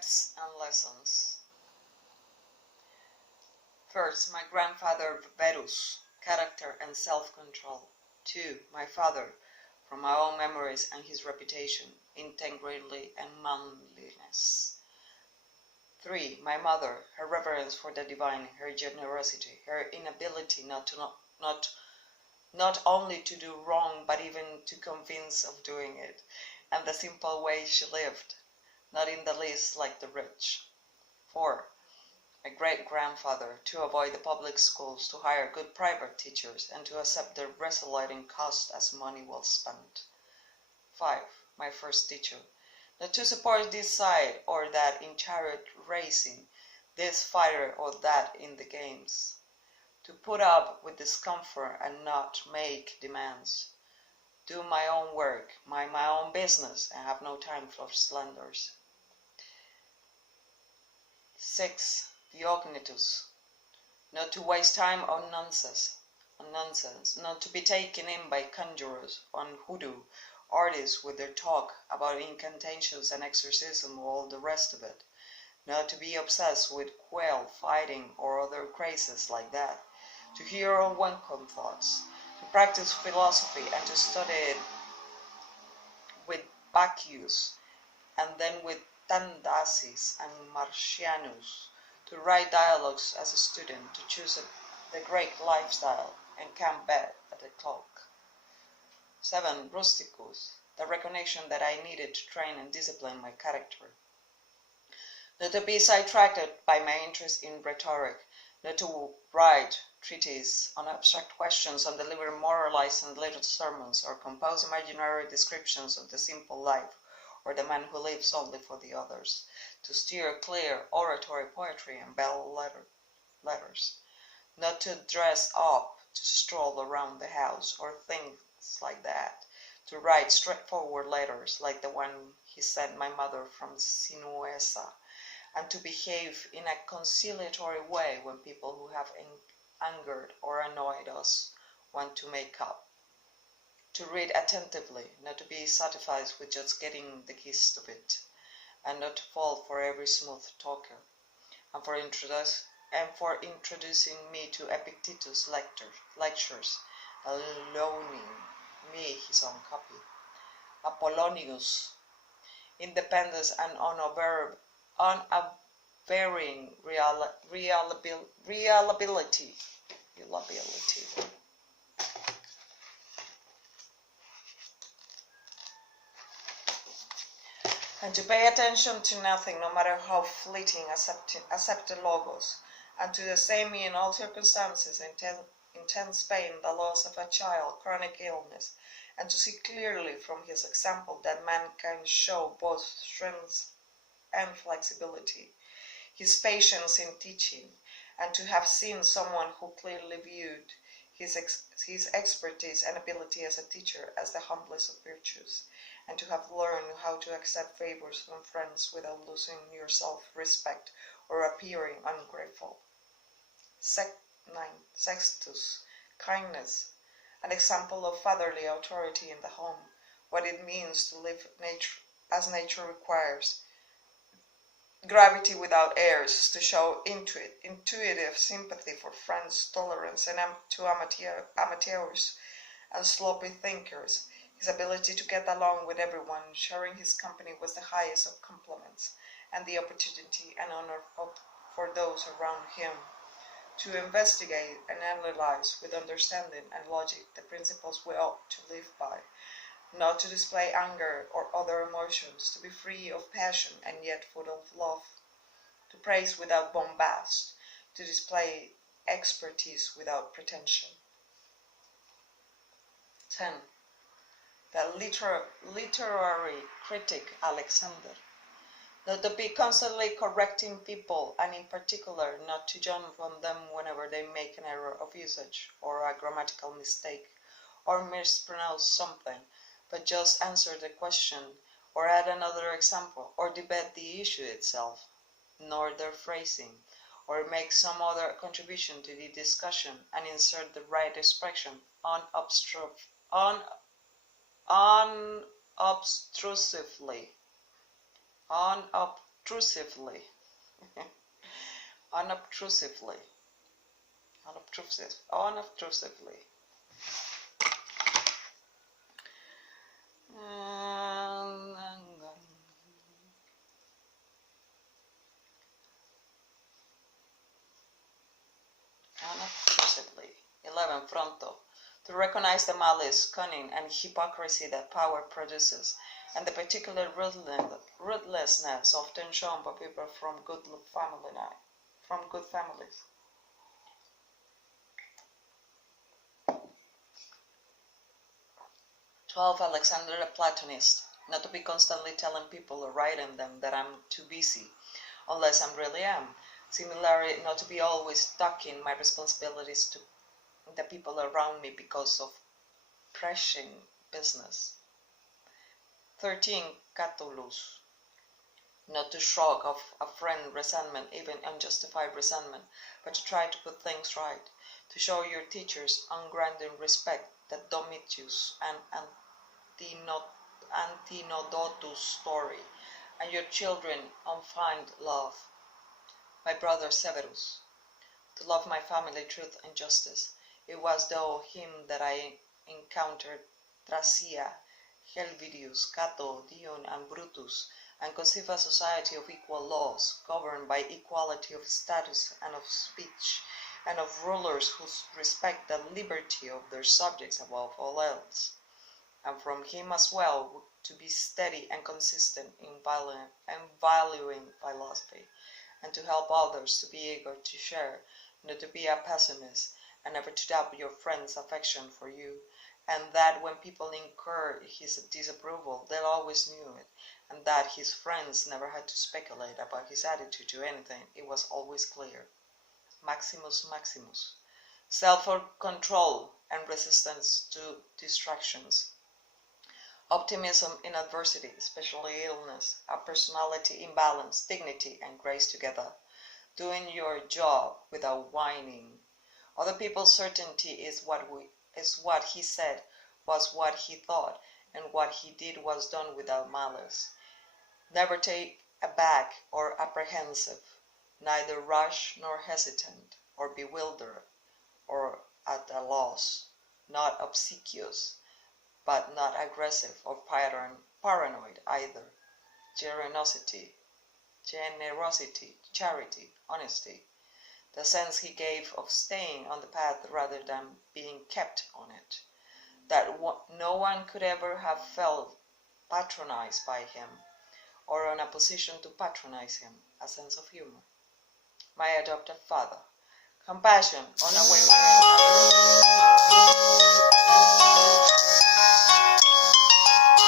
Depths and lessons. First, my grandfather Verus, character and self-control. 2. My father, from my own memories and his reputation, integrity and manliness. 3. My mother, her reverence for the divine, her generosity, her inability not only to do wrong, but even to convince of doing it, and the simple way she lived, not in the least like the rich. 4. My great-grandfather, to avoid the public schools, to hire good private teachers, and to accept their resolute cost as money well spent. 5. My first teacher, not to support this side or that in chariot racing, this fighter or that in the games, to put up with discomfort and not make demands, do my own work, mind my own business, and have no time for slanders. 6. Diognetus, not to waste time on nonsense, not to be taken in by conjurers, on hoodoo, artists with their talk about incantations and exorcism or all the rest of it, not to be obsessed with quail fighting or other crazes like that, to hear unwelcome thoughts, to practice philosophy and to study it with Bacchus, and then with Tandasis and Marcianus, to write dialogues as a student, to choose the Greek lifestyle and camp bed at the clock. 7. Rusticus, the recognition that I needed to train and discipline my character. Not to be sidetracked by my interest in rhetoric, not to write treatises on abstract questions, on deliver moralizing little sermons, or compose imaginary descriptions of the simple life, or the man who lives only for the others, to steer clear oratory, poetry, and bell letters, not to dress up, to stroll around the house, or things like that, to write straightforward letters like the one he sent my mother from Sinuessa, and to behave in a conciliatory way when people who have angered or annoyed us want to make up, to read attentively, not to be satisfied with just getting the gist of it, and not to fall for every smooth talker, and for introducing me to Epictetus' lectures, and loaning me his own copy. Apollonius, independence and unvarying reliability. And to pay attention to nothing, no matter how fleeting, accept the logos, and to the same in all circumstances, intense pain, the loss of a child, chronic illness, and to see clearly from his example that man can show both strength and flexibility, his patience in teaching, and to have seen someone who clearly viewed his expertise and ability as a teacher as the humblest of virtues, and to have learned how to accept favors from friends without losing your self-respect or appearing ungrateful. 9. Sextus, kindness, an example of fatherly authority in the home, what it means to live as nature requires, gravity without airs, to show intuitive sympathy for friends, tolerance and to amateurs and sloppy thinkers. His ability to get along with everyone, sharing his company was the highest of compliments, and the opportunity and honor for those around him to investigate and analyze with understanding and logic the principles we ought to live by, not to display anger or other emotions, to be free of passion and yet full of love, to praise without bombast, to display expertise without pretension. 10. The literary critic Alexander, not to be constantly correcting people, and in particular not to jump on them whenever they make an error of usage or a grammatical mistake or mispronounce something, but just answer the question or add another example or debate the issue itself, nor their phrasing, or make some other contribution to the discussion and insert the right expression unobtrusively unobtrusively, unobtrusively, unobtrusively. Unobtrusively. 11. Fronto. To recognize the malice, cunning, and hypocrisy that power produces, and the particular ruthlessness often shown by people from good families. 12. Alexander the Platonist. Not to be constantly telling people or writing them that I'm too busy, unless I really am. Similarly, not to be always ducking my responsibilities to the people around me because of pressing business. 13. Catullus. Not to shrug off a friend resentment, even unjustified resentment, but to try to put things right, to show your teachers ungrinding respect that Domitius and Antinodotus' story, and your children unfind love. My brother Severus. To love my family, truth, and justice. It was through him that I encountered Thrasea, Helvidius, Cato, Dion, and Brutus, and conceived a society of equal laws, governed by equality of status and of speech, and of rulers who respect the liberty of their subjects above all else. And from him as well to be steady and consistent in valuing philosophy, and to help others to be eager to share, not to be a pessimist, and never to doubt your friend's affection for you, and that when people incurred his disapproval, they always knew it, and that his friends never had to speculate about his attitude to anything. It was always clear. Maximus Maximus. Self-control and resistance to distractions. Optimism in adversity, especially illness, a personality in balance, dignity and grace together. Doing your job without whining. Other people's certainty is what he said, was what he thought, and what he did was done without malice. Never take aback or apprehensive, neither rash nor hesitant, or bewildered, or at a loss, not obsequious, but not aggressive or paranoid either. Generosity, charity, honesty. The sense he gave of staying on the path rather than being kept on it. That no one could ever have felt patronized by him, or in a position to patronize him. A sense of humor. My adopted father. Compassion, unwavering